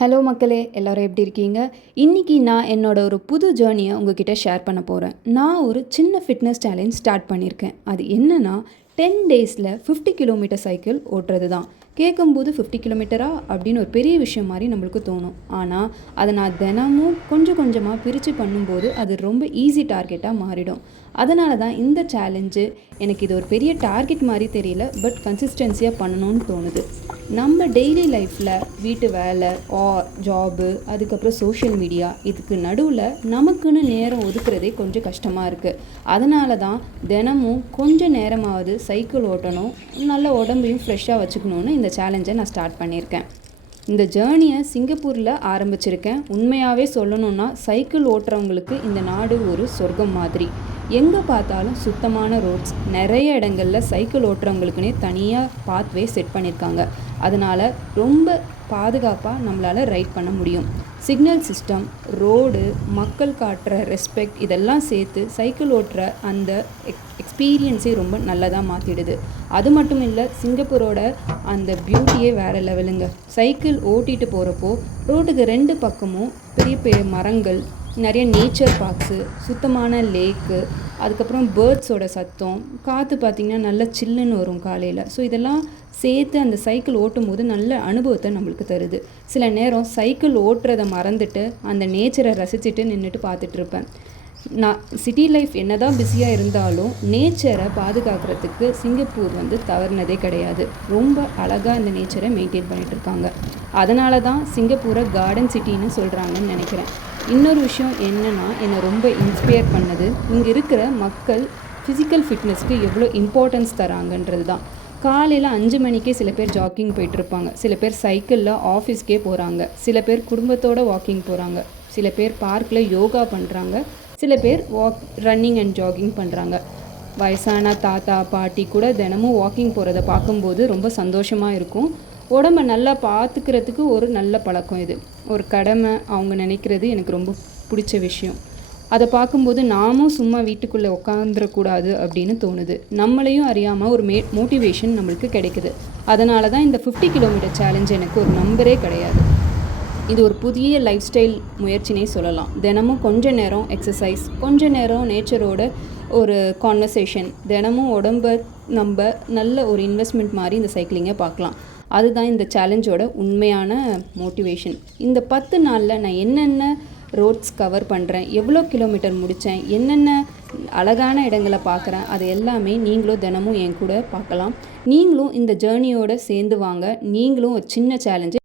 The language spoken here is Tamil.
ஹலோ மக்களே, எல்லோரும் எப்படி இருக்கீங்க? இன்றைக்கி நான் என்னோட ஒரு புது ஜேர்னியை உங்ககிட்ட ஷேர் பண்ண போகிறேன். நான் ஒரு சின்ன ஃபிட்னஸ் சேலஞ்ச் ஸ்டார்ட் பண்ணியிருக்கேன். அது என்னென்னா 10 டேஸில் 50 கிலோமீட்டர் சைக்கிள் ஓட்டுறது தான். கேட்கும்போது 50 கிலோமீட்டரா அப்படின்னு ஒரு பெரிய விஷயம் மாதிரி நம்மளுக்கு தோணும். ஆனால் அதை நான் தினமும் கொஞ்சம் கொஞ்சமாக பிரித்து பண்ணும்போது அது ரொம்ப ஈஸி டார்கெட்டாக மாறிடும். அதனால தான் இந்த சேலஞ்சு எனக்கு இது ஒரு பெரிய டார்கெட் மாதிரி தெரியல, பட் கன்சிஸ்டன்சியாக பண்ணணும்னு தோணுது. நம்ம டெய்லி லைஃப்பில் வீட்டு வேலை ஜாபு அதுக்கப்புறம் சோஷியல் மீடியா இதுக்கு நடுவில் நமக்குன்னு நேரம் ஒதுக்குறதே கொஞ்சம் கஷ்டமாக இருக்குது. அதனால தான் தினமும் கொஞ்சம் நேரமாவது சைக்கிள் ஓட்டணும், நல்ல உடம்பையும் ஃப்ரெஷ்ஷாக வச்சுக்கணுன்னு இந்த சேலஞ்சை நான் ஸ்டார்ட் பண்ணியிருக்கேன். இந்த ஜேர்னியை சிங்கப்பூரில் ஆரம்பிச்சிருக்கேன். உண்மையாகவே சொல்லணுன்னா சைக்கிள் ஓட்டுறவங்களுக்கு இந்த நாடு ஒரு சொர்க்கம் மாதிரி. எங்கே பார்த்தாலும் சுத்தமான ரோட்ஸ், நிறைய இடங்களில் சைக்கிள் ஓட்டுறவங்களுக்குன்னே தனியாக பாத்வே செட் பண்ணியிருக்காங்க. அதனால் ரொம்ப பாதுகாப்பாக நம்மளால் ரைட் பண்ண முடியும். சிக்னல் சிஸ்டம், ரோடு, மக்கள் காட்டுற ரெஸ்பெக்ட் இதெல்லாம் சேர்த்து சைக்கிள் ஓட்டுற அந்த எக்ஸ்பீரியன்ஸே ரொம்ப நல்லதாக மாற்றிடுது. அது மட்டும் இல்லை, சிங்கப்பூரோட அந்த பியூட்டியே வேறு லெவலுங்க. சைக்கிள் ஓட்டிகிட்டு போகிறப்போ ரோட்டுக்கு 2 பக்கமும் பெரிய பெரிய மரங்கள், நிறைய நேச்சர் பார்க்ஸு, சுத்தமான லேக்கு, அதுக்கப்புறம் பேர்ட்ஸோட சத்தம், காற்று பார்த்திங்கன்னா நல்லா சில்லுன்னு வரும் காலையில். ஸோ இதெல்லாம் சேர்த்து அந்த சைக்கிள் ஓட்டும் போது நல்ல அனுபவத்தை நம்மளுக்கு தருது. சில நேரம் சைக்கிள் ஓட்டுறதை மறந்துட்டு அந்த நேச்சரை ரசிச்சுட்டு நின்றுட்டு பார்த்துட்ருப்பேன். நான் சிட்டி லைஃப் என்ன தான் பிஸியாக இருந்தாலும் நேச்சரை பாதுகாக்கிறதுக்கு சிங்கப்பூர் தவறுனதே கிடையாது. ரொம்ப அழகாக இந்த நேச்சரை மெயின்டைன் பண்ணிகிட்ருக்காங்க. அதனால தான் சிங்கப்பூரை கார்டன் சிட்டின்னு சொல்கிறாங்கன்னு நினைக்கிறேன். இன்னொரு விஷயம் என்னென்னா, என்னை ரொம்ப இன்ஸ்பயர் பண்ணது இங்கே இருக்கிற மக்கள் ஃபிசிக்கல் ஃபிட்னஸ்க்கு எவ்வளோ இம்பார்ட்டன்ஸ் தராங்கன்றது தான். காலையில் 5 மணிக்கே சில பேர் ஜாக்கிங் போயிட்டுருப்பாங்க, சில பேர் சைக்கிளில் ஆஃபீஸ்க்கே போகிறாங்க, சில பேர் குடும்பத்தோடு வாக்கிங் போகிறாங்க, சில பேர் பார்க்கில் யோகா பண்ணுறாங்க, சில பேர் ரன்னிங் அண்ட் ஜாகிங் பண்ணுறாங்க. வயசான தாத்தா பாட்டி கூட தினமும் வாக்கிங் போகிறத பார்க்கும்போது ரொம்ப சந்தோஷமாக இருக்கும். உடம்பை நல்லா பார்த்துக்கிறதுக்கு ஒரு நல்ல பழக்கம் இது. ஒரு கடமை அவங்க நினைக்கிறது எனக்கு ரொம்ப பிடிச்ச விஷயம். அதை பார்க்கும்போது நாமும் சும்மா வீட்டுக்குள்ளே உட்காந்துடக்கூடாது அப்படின்னு தோணுது. நம்மளையும் அறியாமல் ஒரு மோட்டிவேஷன் நம்மளுக்கு கிடைக்குது. அதனால தான் இந்த 50 கிலோமீட்டர் சேலஞ்ச் எனக்கு ஒரு நம்பரே கிடையாது. இது ஒரு புதிய லைஃப் ஸ்டைல் முயற்சினே சொல்லலாம். தினமும் கொஞ்ச நேரம் எக்ஸசைஸ், கொஞ்ச நேரம் நேச்சரோட ஒரு கான்வர்சேஷன், தினமும் உடம்பை நம்ம நல்ல ஒரு இன்வெஸ்ட்மெண்ட் மாதிரி இந்த சைக்கிளிங்கை பார்க்கலாம். அதுதான் இந்த சேலஞ்சோட உண்மையான மோட்டிவேஷன். இந்த 10 நாளில் நான் என்னென்ன ரோட்ஸ் கவர் பண்ணுறேன், எவ்வளோ கிலோமீட்டர் முடித்தேன், என்னென்ன அழகான இடங்களை பார்க்குறேன், அது எல்லாமே நீங்களும் தினமும் என் கூட பார்க்கலாம். நீங்களும் இந்த ஜேர்னியோடு சேர்ந்து வாங்க. நீங்களும் ஒரு சின்ன சேலஞ்சு